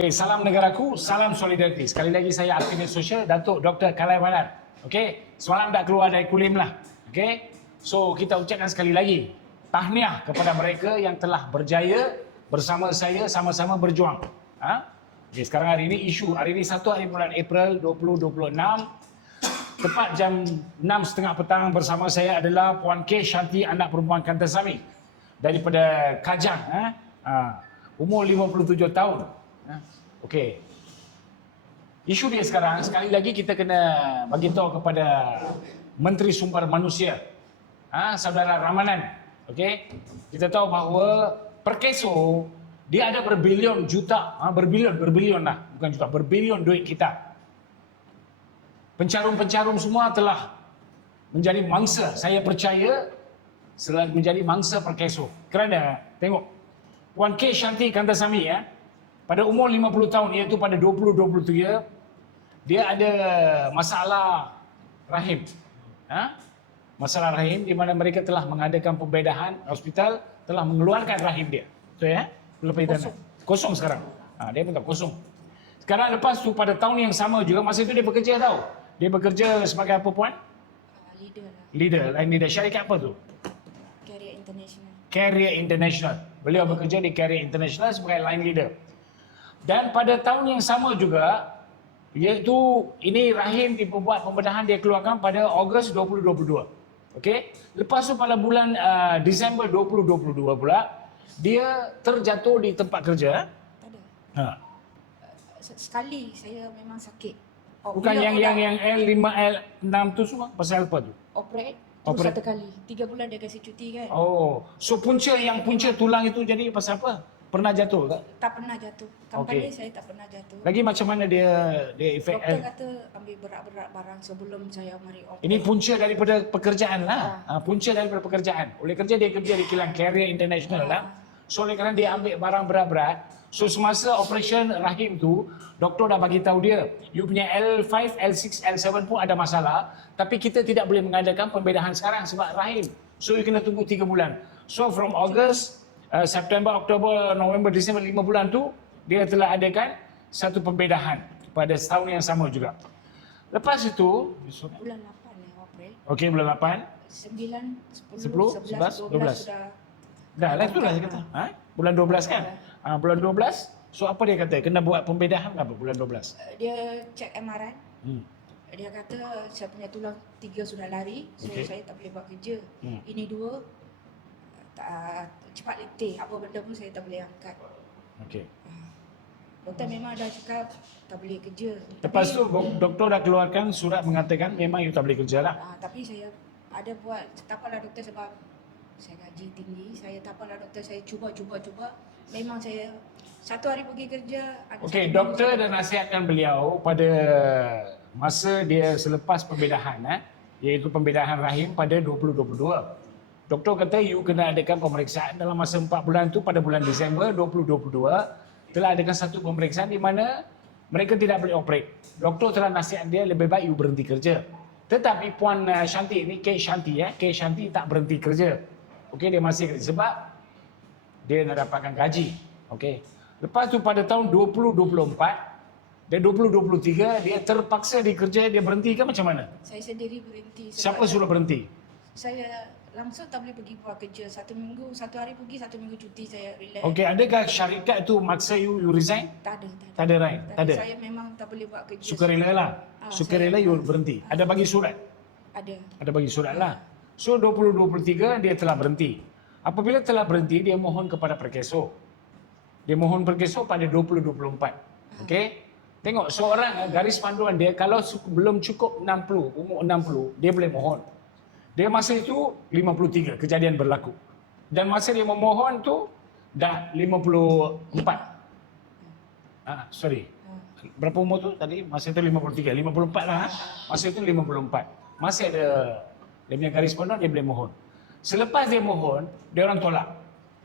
Okay, salam negaraku, salam solidariti. Sekali lagi saya aktivis sosial Datuk Dr. Kalai Wanan. Okey, semalam dah keluar dari Kulim lah. Okey, so kita ucapkan sekali lagi tahniah kepada mereka yang telah berjaya bersama saya sama-sama berjuang. Okay, sekarang hari ini isu, hari ini 1 hari bulan April 2026. Tepat jam 6.30 petang bersama saya adalah Puan K. Shanti, anak perempuan Kantasami daripada Kajang. Umur 57 tahun. Okey. Isu dia sekarang, sekali lagi kita kena bagi tahu kepada Menteri Sumber Manusia, Saudara Ramanan. Okey. Kita tahu bahawa Perkeso dia ada berbilion juta, berbilion lah, bukan juta, berbilion duit kita. Pencarum-pencarum semua telah menjadi mangsa. Saya percaya selalu menjadi mangsa Perkeso. Kerana tengok Puan K. Shanti Kantasami pada umur 50 tahun, iaitu pada 2023, dia ada masalah rahim. Masalah rahim di mana mereka telah mengadakan pembedahan, hospital telah mengeluarkan rahim dia. Betul ya? Kosong sekarang. Dia minta kosong. Sekarang lepas tu pada tahun yang sama juga, masa itu dia bekerja tahu. Dia bekerja sebagai apa, Puan? Leader lah. Line leader. Syarikat apa tu? Carrier International. Carrier International. Beliau bekerja di Carrier International sebagai line leader. Dan pada tahun yang sama juga, iaitu ini rahim dibuat pembedahan, dia keluarkan pada Ogos 2022. Okey. Lepas tu pada bulan Disember 2022 pula, dia terjatuh di tempat kerja. Tak ada. Sekali saya memang sakit. Bukan yang L5, L6 tu semua pasal apa tu? Operate. Terus satu kali. 3 bulan dia kasi cuti kan. Oh, so punca tulang itu jadi pasal apa? Pernah jatuh tak? Tak pernah jatuh. Company saya tak pernah jatuh. Lagi macam mana dia efek? Doktor kata ambil berat-berat barang sebelum saya mari operate. Ini punca daripada pekerjaan lah. Punca daripada pekerjaan. Oleh kerja dia kerja di kilang Carrier International lah. So oleh kerana dia ambil barang berat-berat, so semasa operation rahim tu, doktor dah bagi tahu dia, you punya L5, L6, L7 pun ada masalah, tapi kita tidak boleh mengadakan pembedahan sekarang sebab rahim. So you kena tunggu 3 bulan. So from August, September, Oktober, November, Disember, 5 bulan tu dia telah adakan satu pembedahan pada setahun yang sama juga. Lepas itu bulan 8 operate. Okey, bulan 8, 9, 10, 11, 12 sudah. Dah lah, itulah saya kata. Bulan 12 kan? Bulan 12, so apa dia kata? Kena buat pembedahan apa bulan 12? Dia cek MRI. Dia kata saya punya tulang 3 sudah lari, so saya tak boleh buat kerja. Ini 2 cepat letih, apa benda pun saya tak boleh angkat. Okey. Doktor memang dah cakap tak boleh kerja. Lepas tu doktor dah keluarkan surat mengatakan memang you tak boleh kerja lah. Tapi saya ada buat, tak apalah doktor sebab saya gaji tinggi, saya tak apalah doktor, saya cuba. Memang saya satu hari pergi kerja. Okey, doktor dah nasihatkan beliau pada masa dia selepas pembedahan, iaitu pembedahan rahim pada 2022. Doktor kata you kena adakan pemeriksaan dalam masa 4 bulan tu. Pada bulan Disember 2022 telah adakan satu pemeriksaan di mana mereka tidak boleh operate. Doktor telah nasihat dia lebih baik you berhenti kerja. Tetapi Puan Shanti ni, K. Shanti tak berhenti kerja. Okey, dia masih kerja sebab dia nak dapatkan gaji. Okey. Lepas tu pada tahun 2024 dan 2023 dia terpaksa dikerja, dia berhenti ke macam mana? Saya sendiri berhenti. Siapa suruh berhenti? Saya langsung tak boleh pergi buat kerja. 1 minggu, 1 hari pergi, 1 minggu cuti, saya relax. Okey, adakah syarikat tu maksa you resign? Tak ada. Tak ada, right? Tak ada. Saya memang tak boleh buat kerja. Sukarela lah. Sukarela you berhenti. Ada bagi surat? Ada. Ada bagi surat lah. So 2023 dia telah berhenti. Apabila telah berhenti, dia mohon kepada Perkeso. Dia mohon Perkeso pada 2024. Okey? Tengok seorang garis panduan dia kalau belum cukup 60, umur 60, dia boleh mohon. Dia masa itu 53 kejadian berlaku. Dan masa dia memohon tu dah 54. Berapa umur tu tadi? Masa itu 53, 54 lah. Masa itu 54. Masih ada dia punya garis panduan, dia boleh mohon. Selepas dia mohon, dia orang tolak.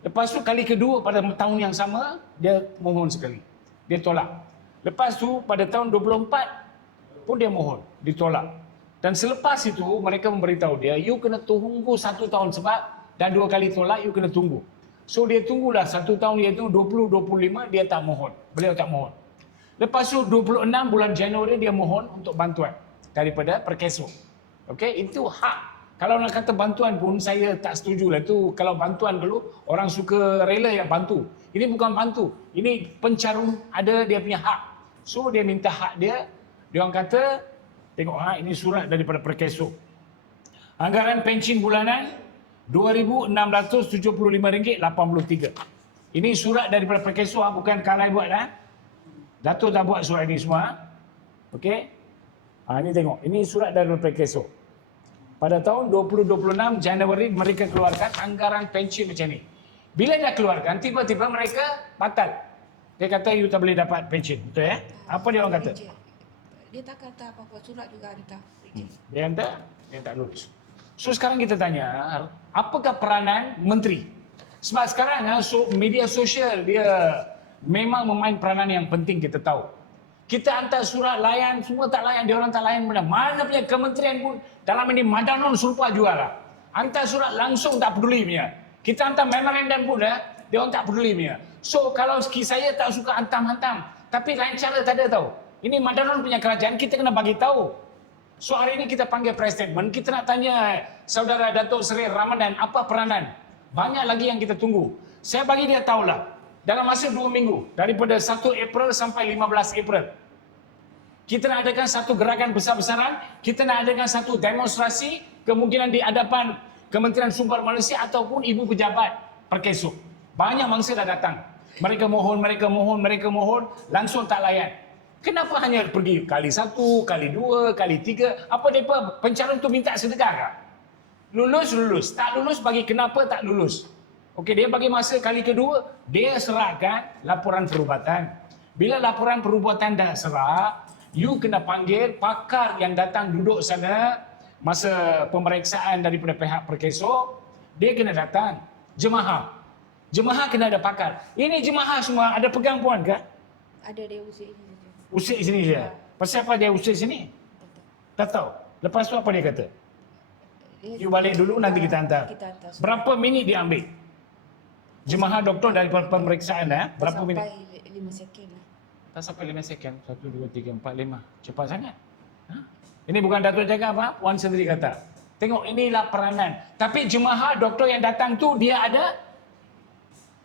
Lepas tu kali kedua pada tahun yang sama, dia mohon sekali. Dia tolak. Lepas tu pada tahun 24 pun dia mohon, ditolak. Dan selepas itu mereka memberitahu dia, you kena tunggu 1 tahun sebab dah 2 kali tolak, you kena tunggu. So dia tunggulah 1 tahun, iaitu 2025 dia tak mohon. Beliau tak mohon. Lepas tu 26 bulan Januari dia mohon untuk bantuan daripada Perkeso. Okey, itu hak. Kalau nak kata bantuan pun saya tak setuju lah tu. Kalau bantuan dulu orang suka rela yang bantu. Ini bukan bantu. Ini pencarum ada dia punya hak. So dia minta hak dia. Dia orang kata tengok ini surat daripada Perkeso. Anggaran pencen bulanan RM2,675.83. Ini surat daripada Perkeso, bukan Kalai buat dah. Dato' dah buat surat ini semua. Okey. Ini tengok. Ini surat daripada Perkeso. Pada tahun 2026 Januari mereka keluarkan anggaran pencen macam ni. Bila dah keluarkan, tiba-tiba mereka batal. Dia kata you tak boleh dapat pencen. Betul ya? Apa dia orang kata? Dia tak kata apa-apa, surat juga hantar. Dia kata, dia tak lulus. So sekarang kita tanya, apakah peranan menteri? Sebab sekarang media sosial dia memang memain peranan yang penting, kita tahu. Kita hantar surat layan, semua tak layan, dia orang tak layan benar. Mana punya kementerian pun dalam ini Madanon serupa jugalah. Hantar surat langsung tak peduli punya. Kita hantar memorandum pun dia orang tak peduli punya. So kalau saya tak suka hantam-hantam, tapi lain cara tak ada tahu. Ini Madanon punya kerajaan, kita kena bagi tahu. So hari ini kita panggil press statement, kita nak tanya saudara Datuk Seri Ramadan apa peranan. Banyak lagi yang kita tunggu. Saya bagi dia tahulah. Dalam masa 2 minggu, daripada 1 April sampai 15 April, kita nak adakan satu gerakan besar-besaran, kita nak adakan satu demonstrasi, kemungkinan di hadapan Kementerian Sumber Malaysia ataupun ibu pejabat Perkeso. Banyak mangsa dah datang. Mereka mohon, langsung tak layan. Kenapa hanya pergi kali 1, kali 2, kali 3? Apa mereka pencalon tu minta sedekah kah? Lulus. Tak lulus bagi kenapa tak lulus. Okey, dia bagi masa kali kedua, dia serahkan laporan perubatan. Bila laporan perubatan dah serah, you kena panggil pakar yang datang duduk sana masa pemeriksaan daripada pihak Perkeso. Dia kena datang. Jemaah kena ada pakar. Ini jemaah semua ada pegang puan ke? Ada dia usik ini saja. Usik sini je. Pasal apa dia usik sini? Tak tahu. Lepas tu apa dia kata? You balik dulu, nanti kita hantar. Berapa minit dia ambil? Jemaah doktor dari pemeriksaan berapa minit? Sampai 5 second lah. Tak sampai 5 second. 1, 2, 3, 4, 5. Cepat sangat. Ini bukan Datuk cakap apa? Puan sendiri kata. Tengok, inilah peranan. Tapi jemaah doktor yang datang tu dia ada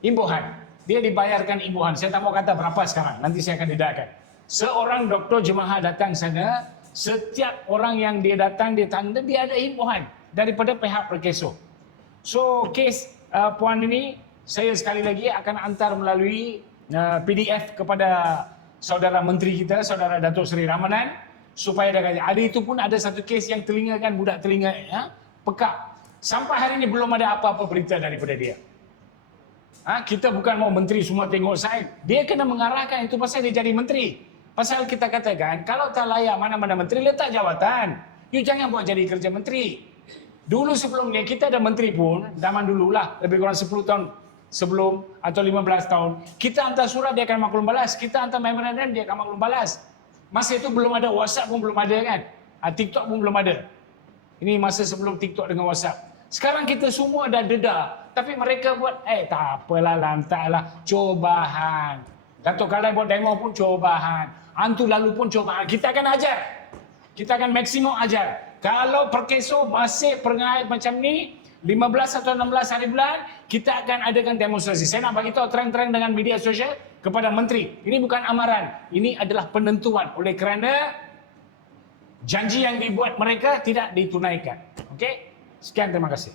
imbuhan. Dia dibayarkan imbuhan. Saya tak mau kata berapa sekarang. Nanti saya akan dedahkan. Seorang doktor jemaah datang sana, setiap orang yang dia datang, dia tanda, dia ada imbuhan daripada pihak Perkeso. So, kes puan ini, saya sekali lagi akan hantar melalui PDF kepada saudara menteri kita, saudara Datuk Seri Ramadan, supaya dia kata. Ada itu pun ada satu kes yang telinga kan, budak telinga pekak. Sampai hari ini belum ada apa-apa berita daripada dia. Kita bukan mau menteri semua tengok saya. Dia kena mengarahkan, itu pasal dia jadi menteri. Pasal kita katakan, kalau tak layak mana-mana menteri, letak jawatan. You jangan buat jadi kerja menteri. Dulu sebelum ni, kita ada menteri pun, zaman dululah, lebih kurang 10 tahun sebelum atau 15 tahun, kita hantar surat dia akan maklum balas, kita hantar memorandum dia akan maklum balas. Masa itu belum ada, WhatsApp pun belum ada kan, TikTok pun belum ada. Ini masa sebelum TikTok dengan WhatsApp. Sekarang kita semua dah dedah, tapi mereka buat tak apalah, lantaklah, cobaan. Datuk Kalai buat demo pun cobaan, hantu lalu pun cobaan. Kita akan ajar, kita akan maksimum ajar. Kalau Perkeso masih perangai macam ni, 15 atau 16 hari bulan, kita akan adakan demonstrasi. Saya nak bagi tahu terang-terang dengan media sosial kepada menteri. Ini bukan amaran. Ini adalah penentuan. Oleh kerana janji yang dibuat mereka tidak ditunaikan. Okey? Sekian, terima kasih.